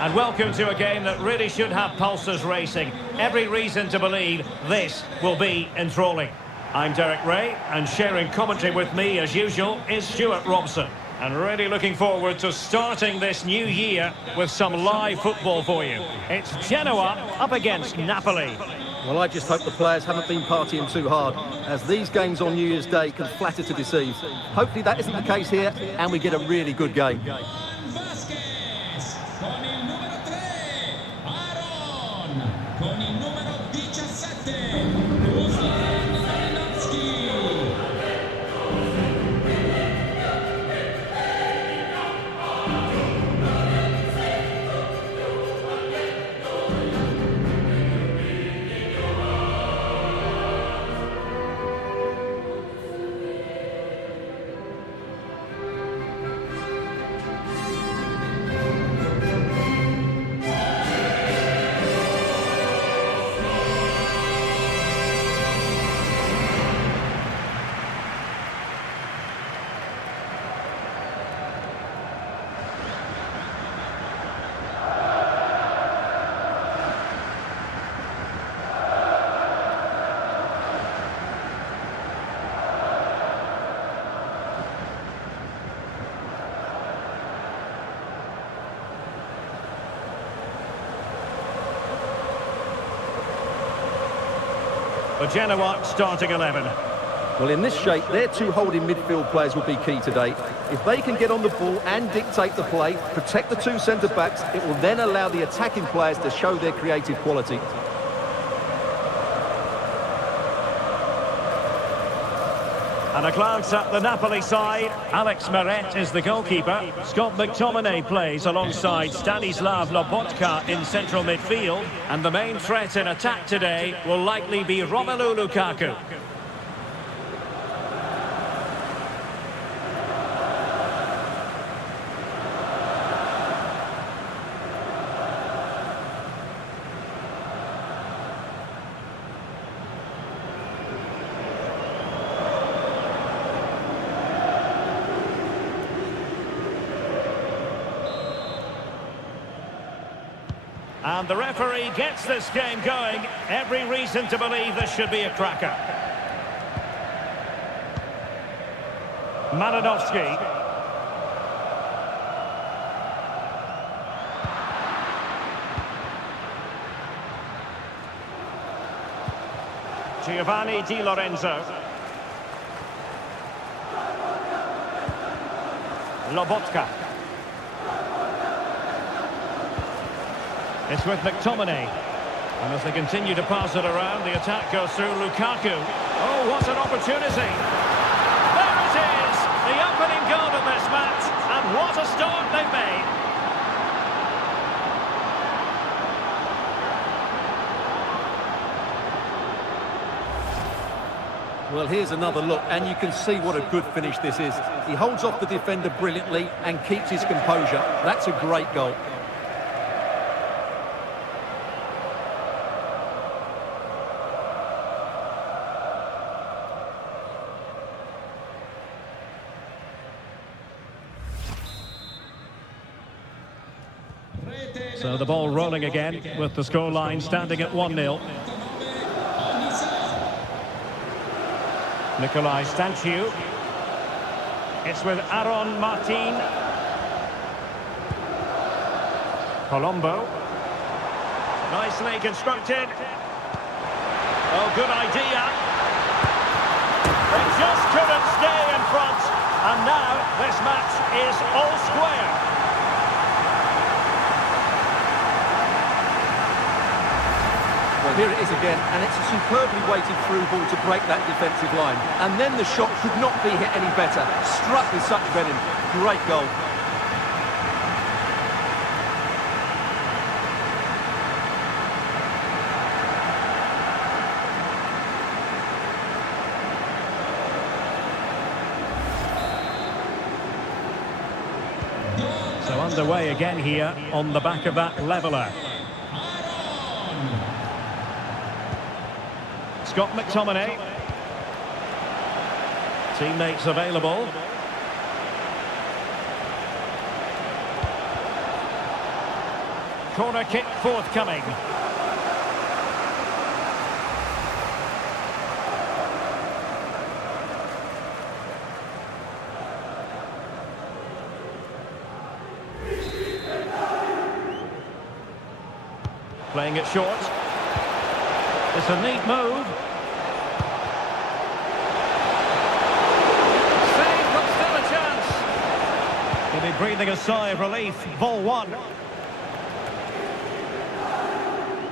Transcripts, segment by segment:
and welcome to a game that really should have pulses racing. Every reason to believe this will be enthralling. I'm Derek Ray, and sharing commentary with me, as usual, is Stuart Robson. And really looking forward to starting this new year with some live football for you. It's Genoa up against Napoli. Well, I just hope the players haven't been partying too hard, as these games on New Year's Day can flatter to deceive. Hopefully that isn't the case here, and we get a really good game. The Genoa starting 11. Well, in this shape, their two holding midfield players will be key today. If they can get on the ball and dictate the play, protect the two centre-backs, it will then allow the attacking players to show their creative quality. And a glance at the Napoli side. Alex Meret is the goalkeeper. Scott McTominay plays alongside Stanislav Lobotka in central midfield. And the main threat in attack today will likely be Romelu Lukaku. And the referee gets this game going. Every reason to believe this should be a cracker. Malinovsky. Giovanni Di Lorenzo. Lobotka. It's with McTominay. And as they continue to pass it around, the attack goes through Lukaku. Oh, what an opportunity. There it is! The opening goal of this match. And what a start they've made. Well, here's another look, and you can see what a good finish this is. He holds off the defender brilliantly and keeps his composure. That's a great goal. So the ball rolling again with the scoreline standing at 1-0. Nicolai Stanciu. It's with Aaron Martin. Colombo. Nicely constructed. Oh, good idea. They just couldn't stay in front. And now this match is all square. Well, here it is again, and it's a superbly weighted through ball to break that defensive line. And then the shot could not be hit any better. Struck with such venom. Great goal. So underway again here on the back of that leveller. Scott McTominay. Teammates available. Corner kick forthcoming. Playing it short. It's a neat move. Save, but still a chance. He'll be breathing a sigh of relief. Ball one.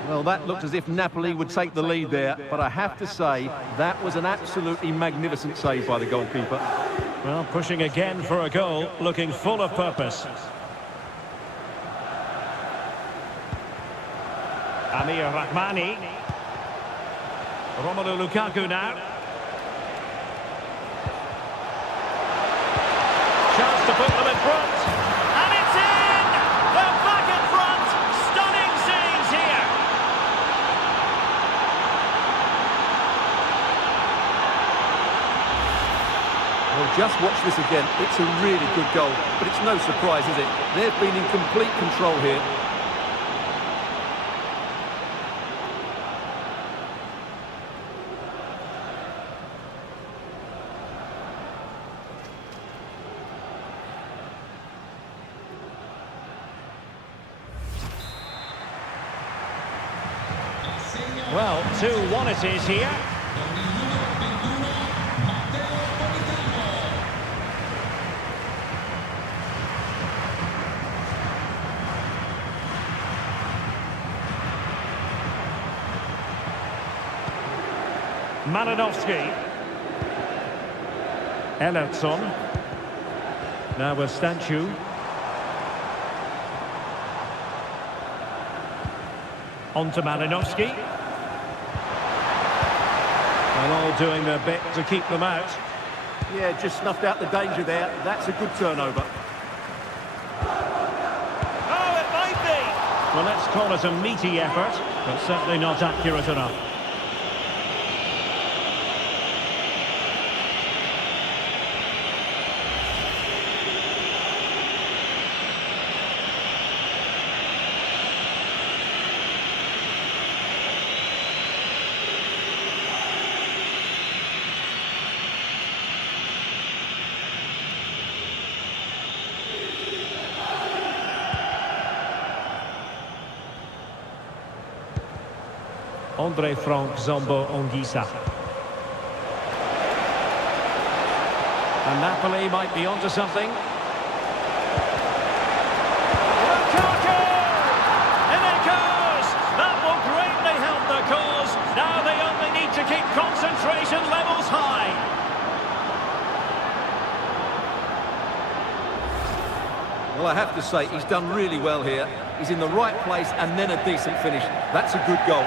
Well, that looked as if Napoli would take the lead there, but I have to say, that was an absolutely magnificent save by the goalkeeper. Well, pushing again for a goal, looking full of purpose. Amir Rahmani. Romelu Lukaku now. Chance to put them in front. And it's in! They're back in front! Stunning scenes here! Well, just watch this again. It's a really good goal, but it's no surprise, is it? They've been in complete control here. Well, 2-1 it is here. Malinowski. Ellerson. Now with Stanchu. On to Malinowski. And all doing their bit to keep them out. Yeah, just snuffed out the danger there. That's a good turnover. Oh, it might be! Well, let's call it a meaty effort, but certainly not accurate enough. Andre Frank Zombo Ongisa. And Napoli might be onto something. Lukaku! In it goes! That will greatly help the cause. Now they only need to keep concentration levels high. Well, I have to say, he's done really well here. He's in the right place and then a decent finish. That's a good goal.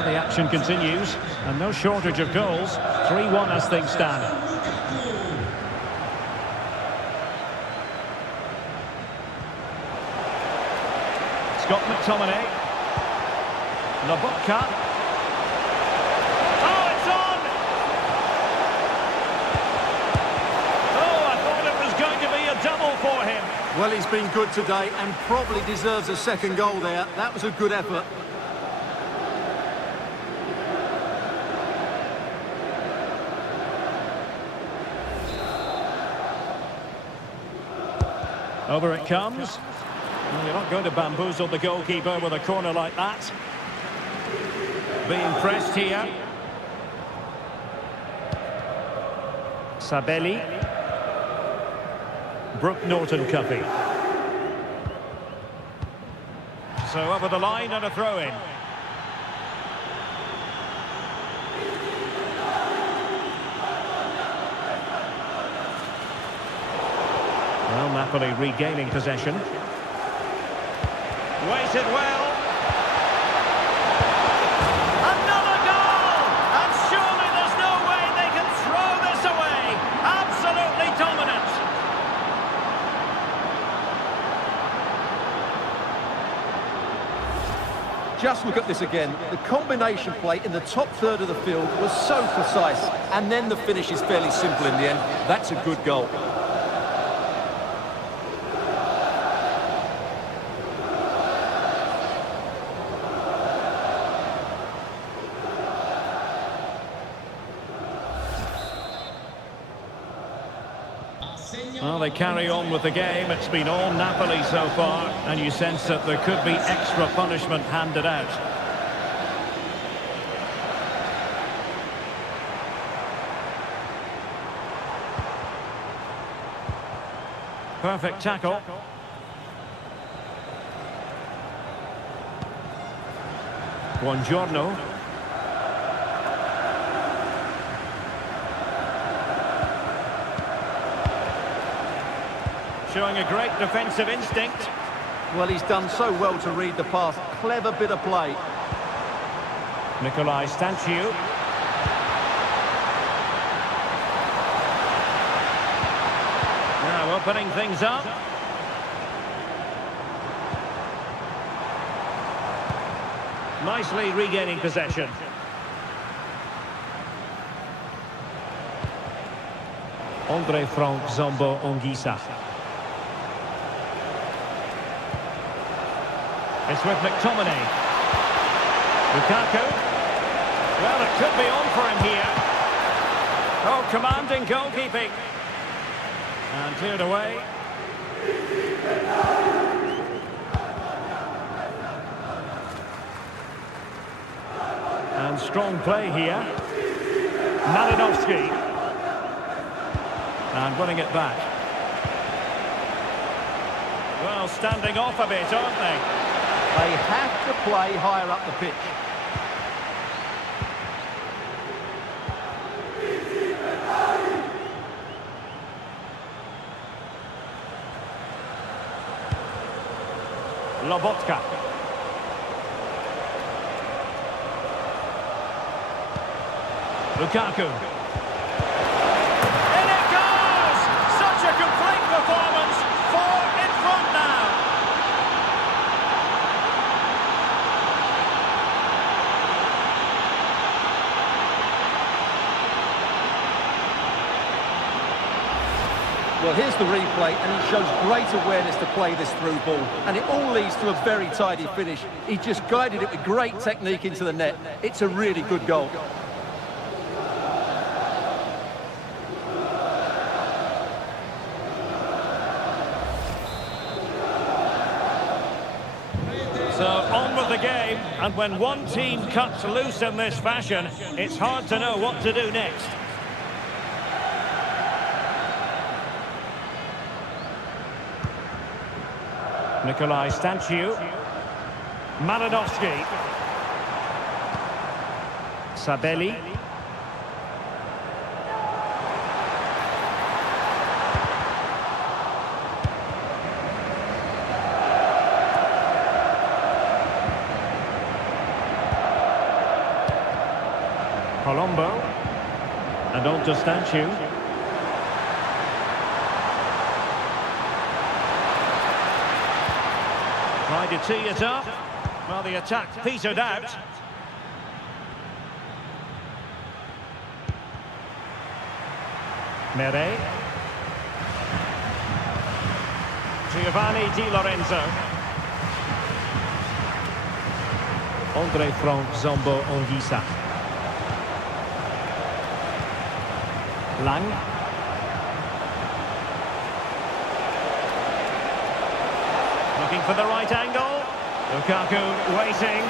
The action continues, and no shortage of goals. 3-1 as things stand. Scott McTominay. Lobotka. Oh, it's on! Oh, I thought it was going to be a double for him. Well, he's been good today and probably deserves a second goal there. That was a good effort. Over it comes. Well, you're not going to bamboozle the goalkeeper with a corner like that. Being pressed here. Sabelli. Brooke Norton-Cuffy. So over the line and a throw-in. Well, Napoli regaining possession. Waited well. Another goal! And surely there's no way they can throw this away. Absolutely dominant. Just look at this again. The combination play in the top third of the field was so precise. And then the finish is fairly simple in the end. That's a good goal. Well, they carry on with the game. It's been all Napoli so far, and you sense that there could be extra punishment handed out. Perfect tackle. Buongiorno. Showing a great defensive instinct. Well, he's done so well to read the pass. Clever bit of play. Nicolai Stanciu. Now opening things up. Nicely regaining possession. Andre Frank Zombo Ongisa. It's with McTominay. Lukaku. Well, it could be on for him here. Oh, commanding goalkeeping. And cleared away. And strong play here. Malinovsky. And winning it back. Well, standing off a bit, aren't they? They have to play higher up the pitch. Lobotka. Lukaku. In it goes! Such a complete performance. 4 in front now. Well, here's the replay, and he shows great awareness to play this through ball. And it all leads to a very tidy finish. He just guided it with great technique into the net. It's a really good goal. So on with the game, and when one team cuts loose in this fashion, it's hard to know what to do next. Nicolai Stanciu. Malinovsky. Sabelli. Colombo. And on to Stanciu. Tried to tee it up. Well, the attack petered out. Mere. Giovanni Di Lorenzo. Andre Frank Zombo Ongisa. Lang. Looking for the right angle. Lukaku waiting.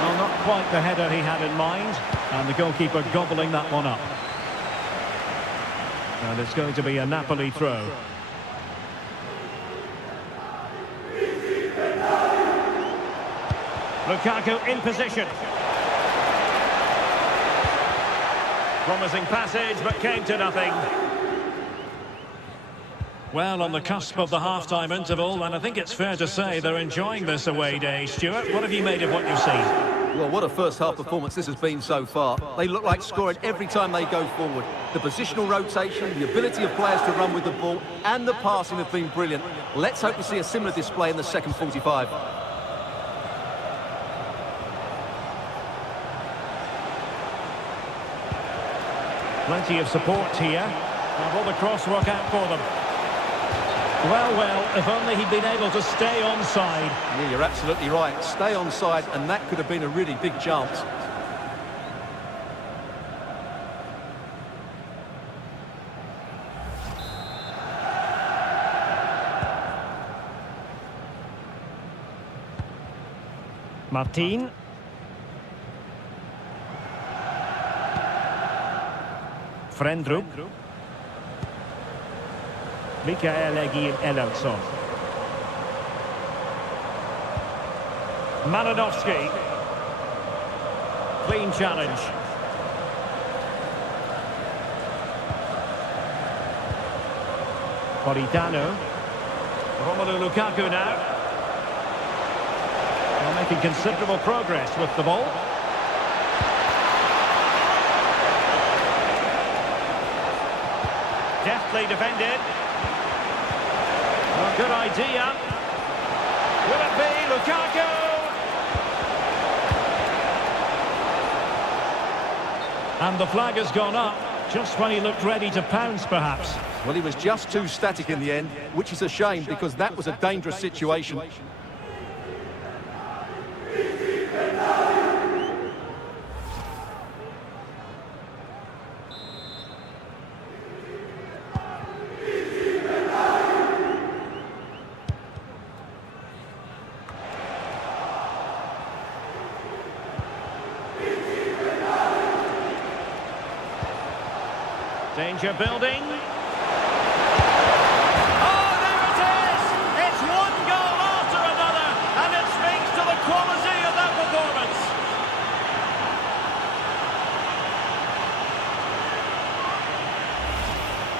Well, not quite the header he had in mind. And the goalkeeper gobbling that one up. And it's going to be a Napoli throw. Lukaku in position. Promising passage, but came to nothing. Well, on the cusp of the half-time interval, and I think it's fair to say they're enjoying this away day. Stuart, what have you made of what you've seen? Well, what a first-half performance this has been so far. They look like scoring every time they go forward. The positional rotation, the ability of players to run with the ball, and the passing have been brilliant. Let's hope we see a similar display in the second 45. Plenty of support here. And will the cross work out for them? Well, if only he'd been able to stay onside. Yeah, you're absolutely right. Stay onside, and that could have been a really big chance. Martin. Frendrup. Mikael Egil Elelsson. Malinovsky. Clean challenge. Politano. Romelu Lukaku now. They're making considerable progress with the ball. Deftly defended. Well, good idea. Will it be Lukaku? And the flag has gone up, just when he looked ready to pounce, perhaps. Well, he was just too static in the end, which is a shame because that was a dangerous situation. Danger building. Oh, there it is! It's one goal after another, and it speaks to the quality of that performance.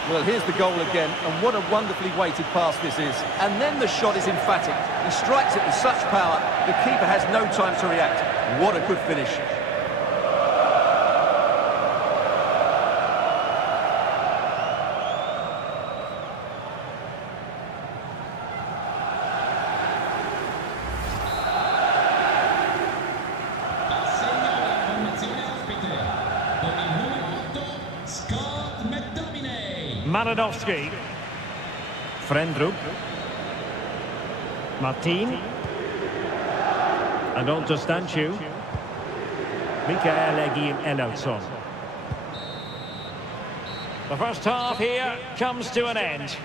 Well, here's the goal again, and what a wonderfully weighted pass this is. And then the shot is emphatic. He strikes it with such power, the keeper has no time to react. What a good finish. Malinovsky. Frendrup. Martin. And on to Stanchu. Mikael Egil Elelsson. The first half here comes to an end.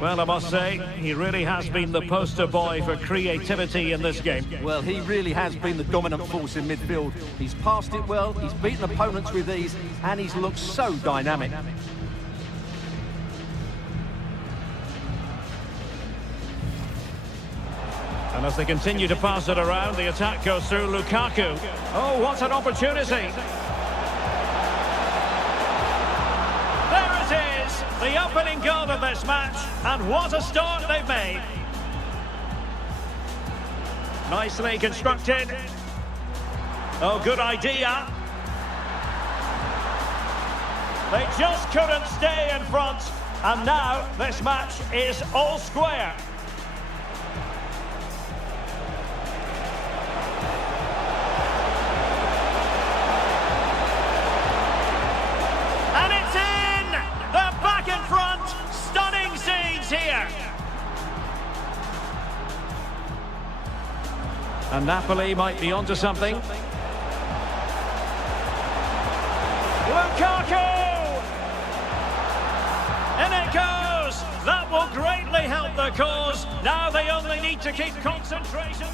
Well, I must say, he really has been the poster boy for creativity in this game. Well, he really has been the dominant force in midfield. He's passed it well, he's beaten opponents with ease, and he's looked so dynamic. And as they continue to pass it around, the attack goes through Lukaku. Oh, what an opportunity! The opening goal of this match, and what a start they've made. Nicely constructed. Oh, good idea. They just couldn't stay in front, and now this match is all square. Here. And Napoli might be onto something. Lukaku! In it goes! That will greatly help the cause. Now they only need to keep concentration.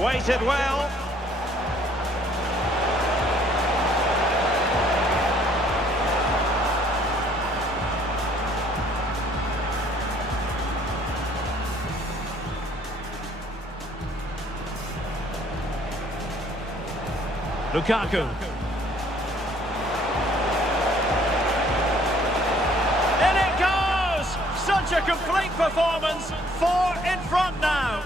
Waited well. Lukaku. In it goes! Such a complete performance. 4 in front now.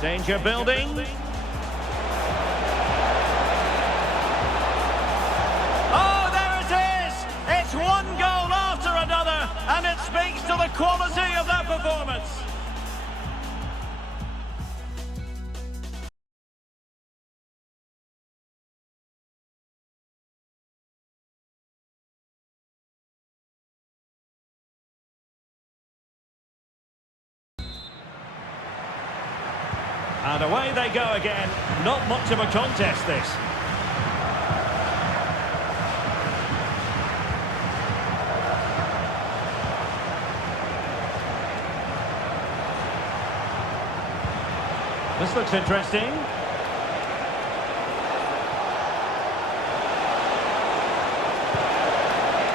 Danger building. Oh, there it is! It's one goal after another, quality of that performance. And away they go again. Not much of a contest, this. This looks interesting.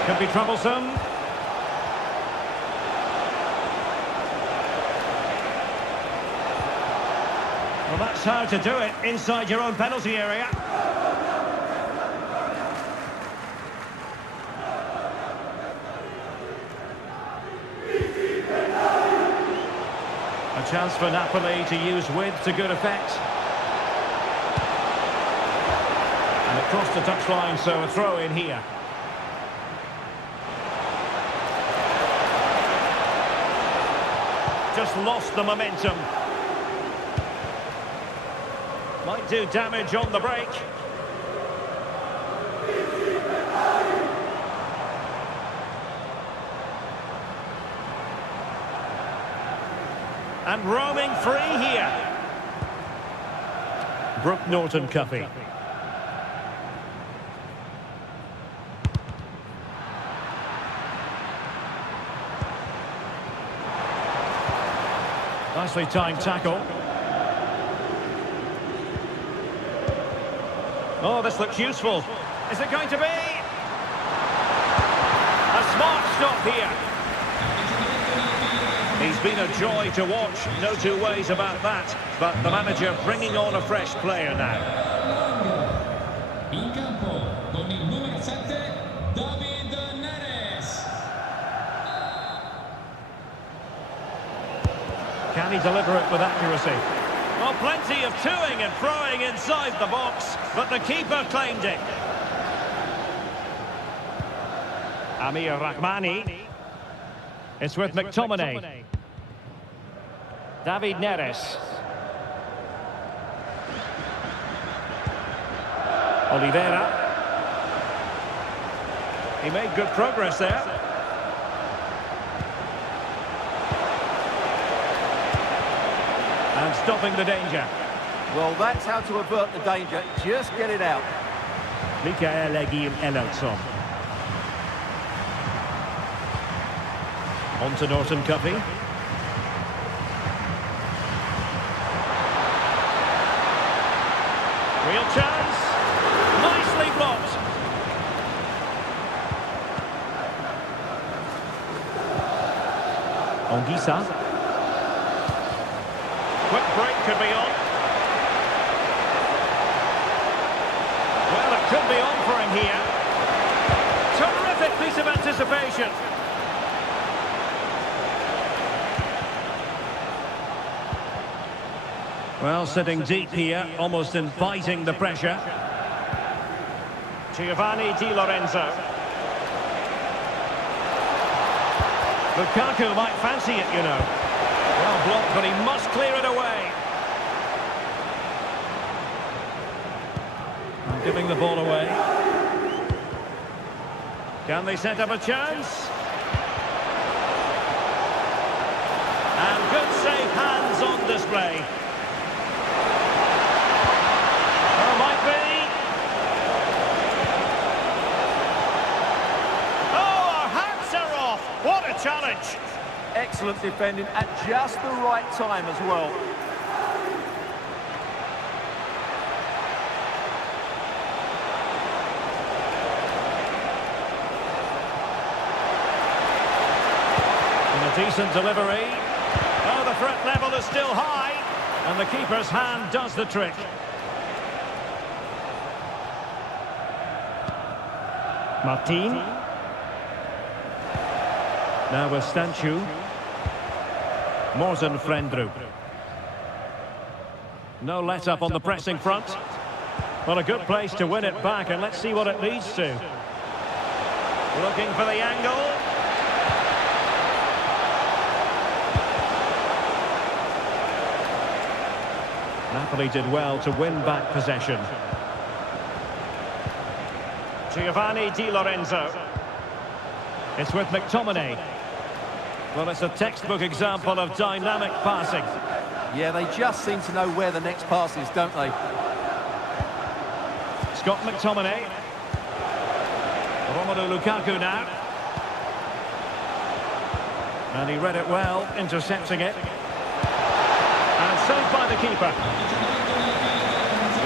Could be troublesome. Well, that's how to do it inside your own penalty area. A chance for Napoli to use width to good effect. And across the touchline, so a throw in here. Just lost the momentum. Might do damage on the break. And roaming free here. Brooke Norton-Cuffy. Nicely timed tackle. Oh, this looks useful. Is it going to be? A smart stop here. He's been a joy to watch, no two ways about that. But the manager bringing on a fresh player now. In campo con il numero 7, David. Can he deliver it with accuracy? Well, plenty of toing and throwing inside the box, but the keeper claimed it. Amir Rahmani. It's with McTominay. David Neres. Oliveira. He made good progress there. And stopping the danger. Well, that's how to avert the danger. Just get it out. Mikael Egil Elelson. On to Norton-Cuffy. Real chance. Nicely blocked. Onguissa. Quick break could be on. Well, it could be on for him here. Terrific piece of anticipation. Well, sitting deep here, almost inviting the pressure. Giovanni Di Lorenzo. Lukaku might fancy it, you know. Well blocked, but he must clear it away. And giving the ball away. Can they set up a chance? And good safe hands on display. Oh, might be. Oh, our hats are off. What a challenge. Excellent defending at just the right time as well. And a decent delivery. Oh, the threat level is still high. And the keeper's hand does the trick. Martin. Now with Stanchu. Morten Frendrup. No let-up on the pressing front. Well, a good place to win it back, and let's see what it leads to. Looking for the angle. Napoli did well to win back possession. Giovanni Di Lorenzo. It's with McTominay. Well, it's a textbook example of dynamic passing. Yeah, they just seem to know where the next pass is, don't they? Scott McTominay. Romelu Lukaku now. And he read it well, intercepting it. And saved by the keeper.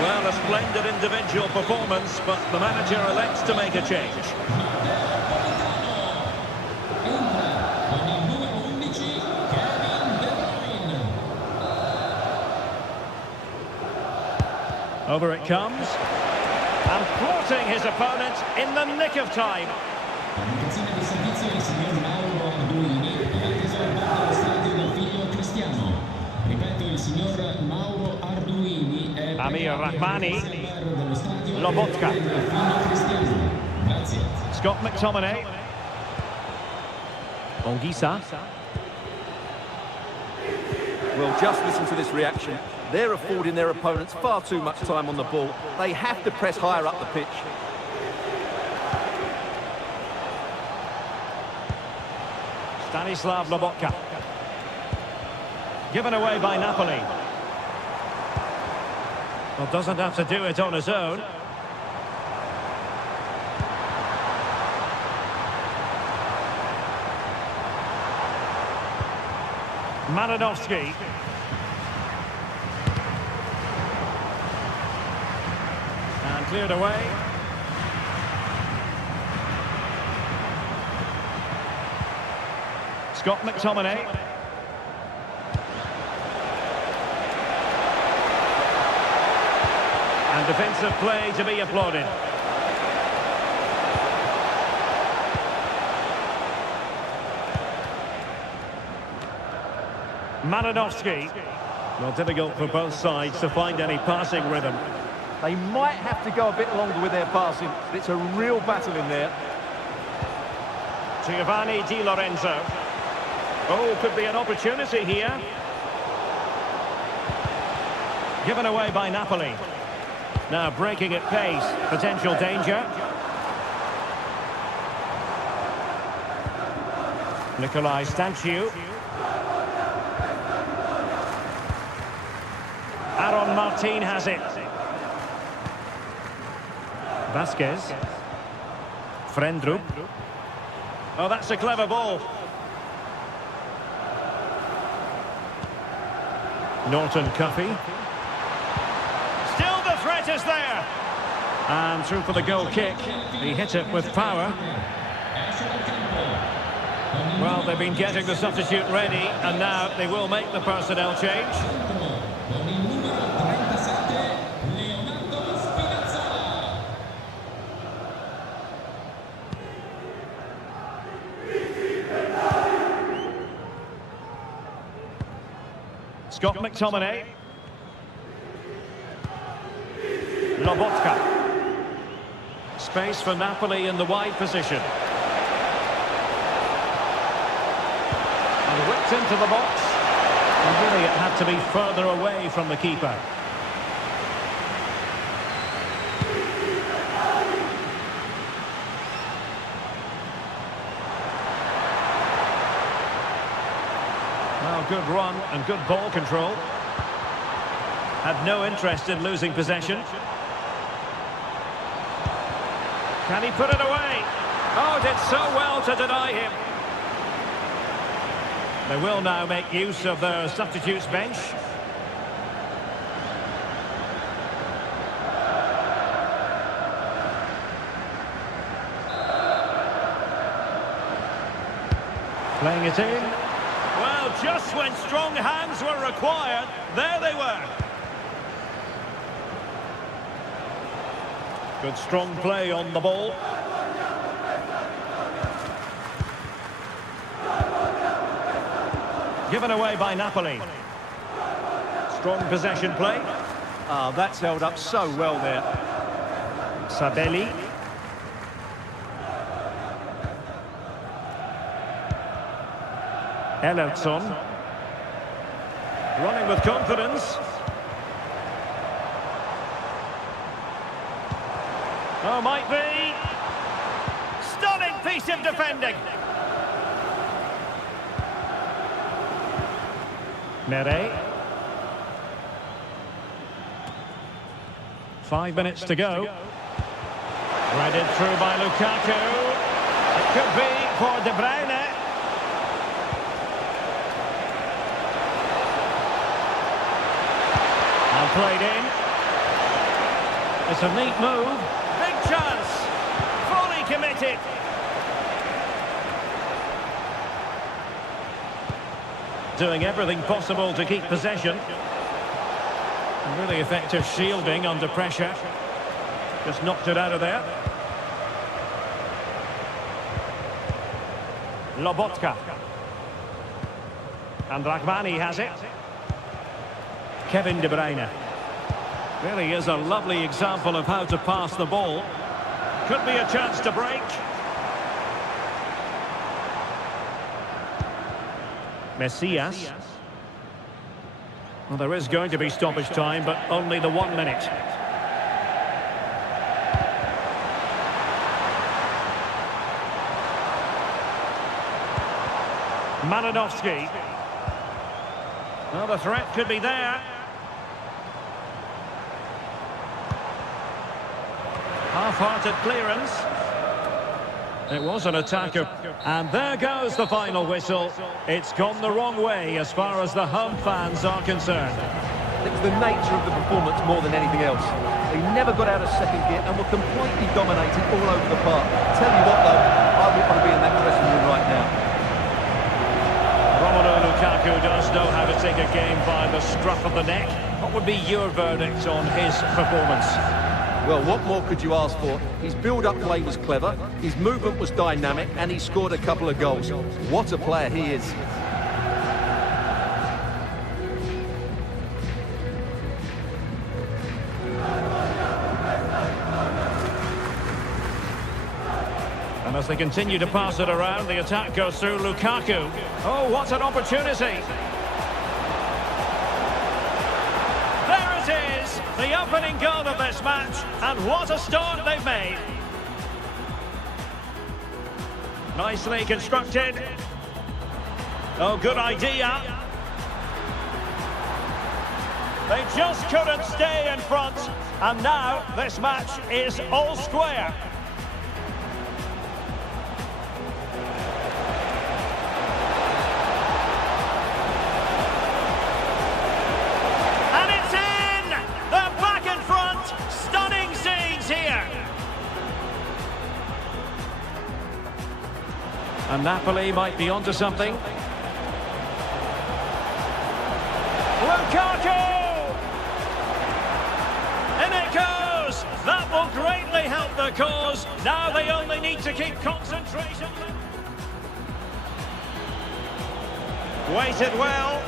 Well, a splendid individual performance, but the manager elects to make a change. Over it comes. And thwarting his opponent in the nick of time. Comunicazione di servizio del signor Mauro Arduini, in attesa del battere allo stadio del figlio Cristiano. Ripeto, il signor Mauro Arduini è Amir Rahmani. dello stadio Lobotka. del figlio Cristiano. Grazie. Scott McTominay. Ongisa. Well, just listen to this reaction. They're affording their opponents far too much time on the ball. They have to press higher up the pitch. Stanislav Lobotka. Given away by Napoli. Well, doesn't have to do it on his own. Malinovsky. And cleared away. Scott McTominay. And defensive play to be applauded. Malinovsky. Well, difficult for both sides to find any passing rhythm. They might have to go a bit longer with their passing, but it's a real battle in there. Giovanni Di Lorenzo. Oh, could be an opportunity here. Given away by Napoli. Now breaking at pace. Potential danger. Nicolai Stanciu. Aaron Martin has it. Vasquez. Frendrup. Oh, that's a clever ball. Norton Cuffy. Still the threat is there. And through for the goal kick. He hit it with power. Well, they've been getting the substitute ready, and now they will make the personnel change. Scott McTominay. Lobotka. Space for Napoli in the wide position. And whipped into the box. And really it had to be further away from the keeper. Well, good run and good ball control. Had no interest in losing possession. Can he put it away? Oh, did so well to deny him. They will now make use of their substitutes bench. Playing it in. Well, just when strong hands were required, there they were. Good strong play on the ball. Given away by Napoli. Strong possession play. Ah, that's held up so well there. Sabelli. Ellerson. Running with confidence. Oh, might be. Stunning piece of defending. Nere. 5 minutes to go. Threaded through by Lukaku. It could be for De Bruyne. And played in. It's a neat move. Big chance. Fully committed. Doing everything possible to keep possession. And really effective shielding under pressure. Just knocked it out of there. Lobotka. And Rahmani has it. Kevin De Bruyne. Really is a lovely example of how to pass the ball. Could be a chance to break. Messias. Well, there is going to be stoppage time, but only the 1 minute. Malinovsky. Well, the threat could be there. Half-hearted clearance. It was an attacker. And there goes the final whistle. It's gone the wrong way as far as the home fans are concerned. It was the nature of the performance more than anything else. They never got out of second gear and were completely dominated all over the park. Tell you what, though, I wouldn't want to be in that dressing room right now. Lukaku does know how to take a game by the scruff of the neck. What would be your verdict on his performance? Well, what more could you ask for? His build-up play was clever, his movement was dynamic, and he scored a couple of goals. What a player he is. And as they continue to pass it around, the attack goes through Lukaku. Oh, what an opportunity! There it is, the opening goal of this match, and what a start they've made. Nicely constructed. Oh, good idea. They just couldn't stay in front, and now this match is all square. And Napoli might be onto something. Lukaku! In it goes! That will greatly help the cause. Now they only need to keep concentration. Waited well.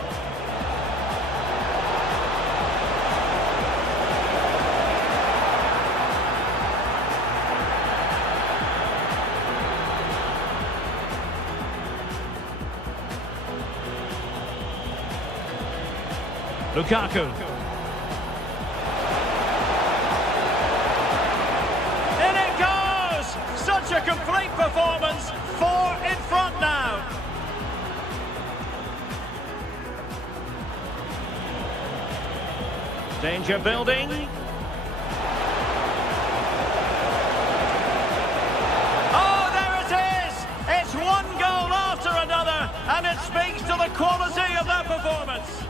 Lukaku. In it goes! Such a complete performance. 4 in front now. Danger building. Oh, there it is! It's one goal after another, and it speaks to the quality of that performance.